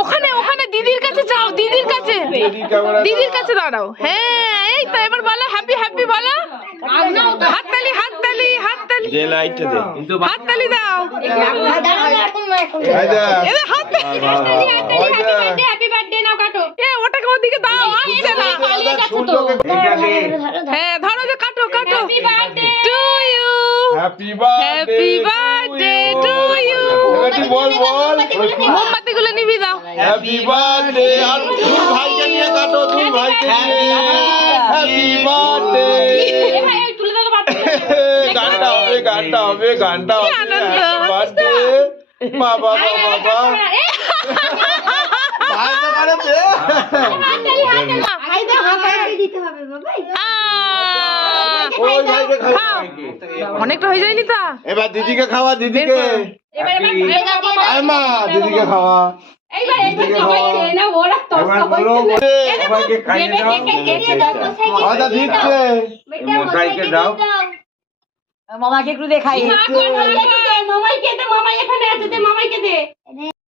ওখানে ওখানে দিদির কাছে যাও, দিদির কাছে, দিদির কাছে দাঁড়াও। হ্যাঁ এই তো, এবার বলো হ্যাপি হ্যাপি বলো। হাততালি হাততালি হাততালি, হাততালি দাও। ওটাকে ওদিকে দাও, আসছে না। হ্যাঁ ধরো, যে কাটো কাটো। To you, happy birthday to you. বল বল, মোমবাতি গুলো নিবি দাও। Happy birthday. আর দুই ভাইকে নিয়ে কাটো, দুই ভাইকে নিয়ে হ্যাপি বার্থডে। গানটা হবে, গানটা হবে, গানটা হবে। হ্যাপি বার্থডে বাবা বাবা। ভাই তো করে দে। ওই ভাইকে খাও। অনেকটা হয়ে যায়নি তা? এবার দিদিকে খাওয়া, দিদিকে। আয় মা, দিদিকে খাওয়া। মশাইকে দাও, মামাকে একটু দেখাই। মামাইকে দে, মামাই এখানে আছে, মামাইকে দে।